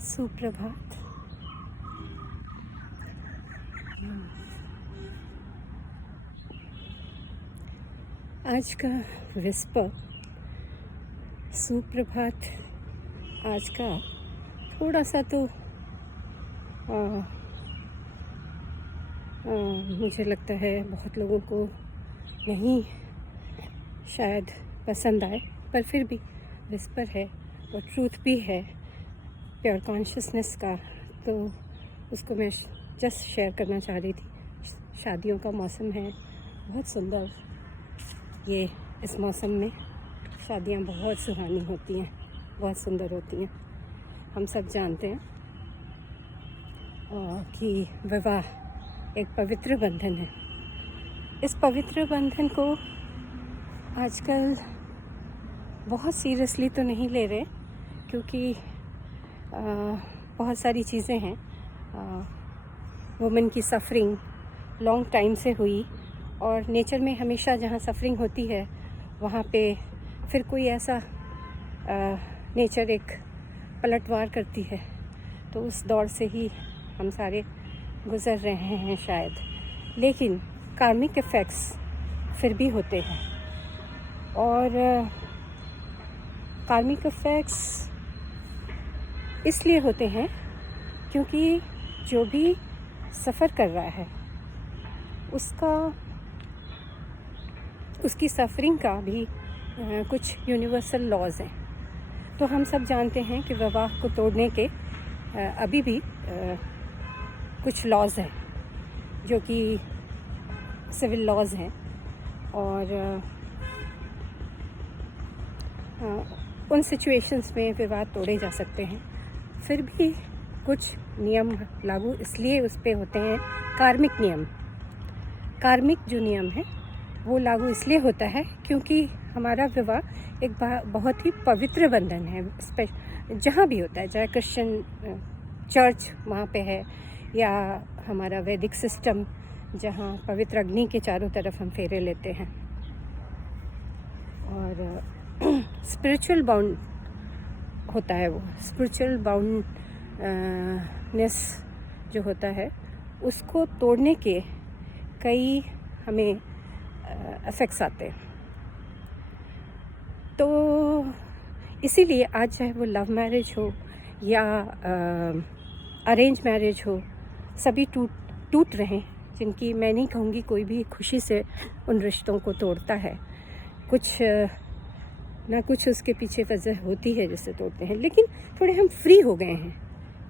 सुप्रभात। आज का विस्पर सुप्रभात आज का थोड़ा सा तो मुझे लगता है बहुत लोगों को नहीं शायद पसंद आए, पर फिर भी विस्पर है और ट्रूथ भी है प्योर कॉन्शियसनेस का, तो उसको मैं जस्ट शेयर करना चाह रही थी। शादियों का मौसम है, बहुत सुंदर। ये इस मौसम में शादियां बहुत सुहानी होती हैं, बहुत सुंदर होती हैं। हम सब जानते हैं कि विवाह एक पवित्र बंधन है। इस पवित्र बंधन को आजकल बहुत सीरियसली तो नहीं ले रहे, क्योंकि बहुत सारी चीज़ें हैं। वुमेन की सफरिंग लॉन्ग टाइम से हुई, और नेचर में हमेशा जहाँ सफरिंग होती है वहाँ पे फिर कोई ऐसा नेचर एक पलटवार करती है, तो उस दौर से ही हम सारे गुज़र रहे हैं शायद। लेकिन कार्मिक इफ़ेक्ट्स फिर भी होते हैं, और कार्मिक इफ़ेक्ट्स इसलिए होते हैं क्योंकि जो भी सफ़र कर रहा है उसकी सफरिंग का भी कुछ यूनिवर्सल लॉज हैं। तो हम सब जानते हैं कि विवाह को तोड़ने के अभी भी कुछ लॉज हैं, जो कि सिविल लॉज हैं, और उन सिचुएशंस में विवाह तोड़े जा सकते हैं। फिर भी कुछ नियम लागू इसलिए उस पे होते हैं, कार्मिक नियम। कार्मिक जो नियम है वो लागू इसलिए होता है क्योंकि हमारा विवाह एक बहुत ही पवित्र बंधन है। जहाँ भी होता है, चाहे क्रिश्चियन चर्च वहाँ पे है, या हमारा वैदिक सिस्टम जहाँ पवित्र अग्नि के चारों तरफ हम फेरे लेते हैं, और स्पिरिचुअल बाउंड होता है। वो स्पिरिचुअल बाउंडनेस जो होता है उसको तोड़ने के कई हमें इफ़ेक्ट्स आते हैं। तो इसीलिए आज चाहे वो लव मैरिज हो या अरेंज मैरिज हो, सभी टूट रहे हैं, जिनकी मैं नहीं कहूँगी कोई भी खुशी से उन रिश्तों को तोड़ता है। कुछ ना कुछ उसके पीछे वजह होती है जिससे तोड़ते हैं, लेकिन थोड़े हम फ्री हो गए हैं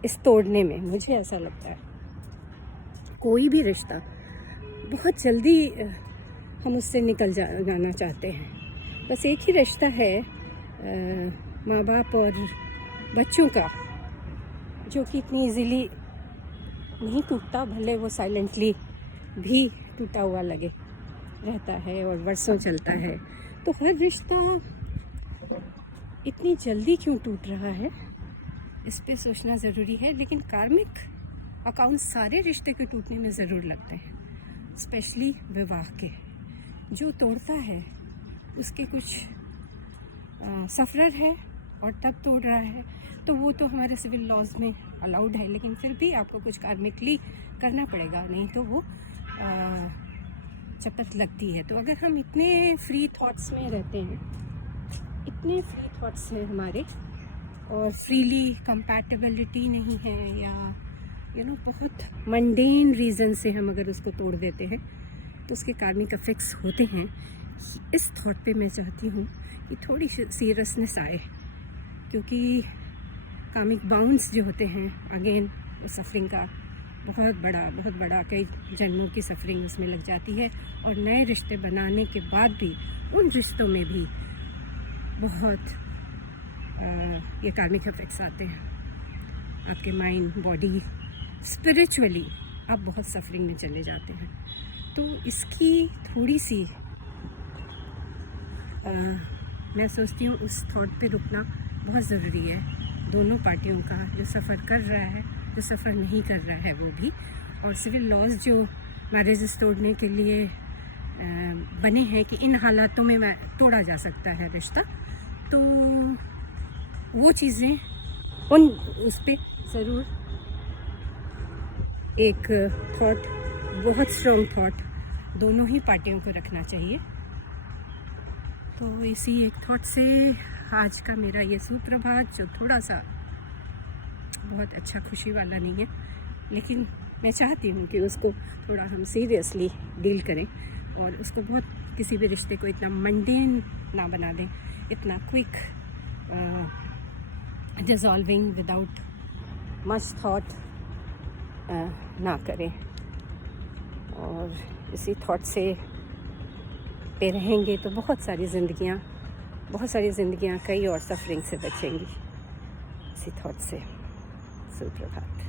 इस तोड़ने में, मुझे ऐसा लगता है। कोई भी रिश्ता बहुत जल्दी हम उससे निकल जाना चाहते हैं। बस एक ही रिश्ता है माँ बाप और बच्चों का, जो कि इतनी इजीली नहीं टूटता, भले वो साइलेंटली भी टूटा हुआ लगे रहता है और वर्षों चलता है। तो हर रिश्ता इतनी जल्दी क्यों टूट रहा है, इस पे सोचना ज़रूरी है। लेकिन कार्मिक अकाउंट सारे रिश्ते के टूटने में ज़रूर लगते हैं, स्पेशली विवाह के। जो तोड़ता है उसके कुछ सफ़रर है और तब तोड़ रहा है, तो वो तो हमारे सिविल लॉज में अलाउड है, लेकिन फिर भी आपको कुछ कार्मिकली करना पड़ेगा, नहीं तो वो चपत लगती है। तो अगर हम इतने फ्री थॉट्स में रहते हैं, इतने फ्री थॉट्स हैं हमारे, और फ्रीली कंपैटिबिलिटी नहीं है, या बहुत मंडेन रीज़न से हम अगर उसको तोड़ देते हैं तो उसके कार्मिक इफ़ेक्ट्स होते हैं। इस थॉट पे मैं चाहती हूँ कि थोड़ी सीरियसनेस आए, क्योंकि कार्मिक बाउंड्स जो होते हैं, अगेन वो सफरिंग का बहुत बड़ा कई जन्मों की सफरिंग उसमें लग जाती है, और नए रिश्ते बनाने के बाद भी उन रिश्तों में भी बहुत ये कार्मिक इफ़ेक्ट्स आते हैं। आपके माइंड, बॉडी, स्पिरिचुअली आप बहुत सफरिंग में चले जाते हैं। तो इसकी थोड़ी सी मैं सोचती हूँ उस थॉट पे रुकना बहुत ज़रूरी है, दोनों पार्टियों का, जो सफ़र कर रहा है, जो सफ़र नहीं कर रहा है वो भी। और सिविल लॉज जो मैरिजेस तोड़ने के लिए बने हैं कि इन हालातों में तोड़ा जा सकता है रिश्ता, तो वो चीज़ें उन उस पर ज़रूर एक थॉट, बहुत स्ट्रॉन्ग थॉट दोनों ही पार्टियों को रखना चाहिए। तो इसी एक थॉट से आज का मेरा ये सुप्रभात, जो थोड़ा सा बहुत अच्छा खुशी वाला नहीं है, लेकिन मैं चाहती हूँ कि उसको थोड़ा हम सीरियसली डील करें और उसको बहुत, किसी भी रिश्ते को इतना मंडेन ना बना दें, इतना क्विक डिज़ॉल्विंग विदाउट मच थॉट ना करें। और इसी थॉट से पे रहेंगे तो बहुत सारी ज़िंदगियाँ कई और सफरिंग से बचेंगी। इसी थॉट से सुप्रभात।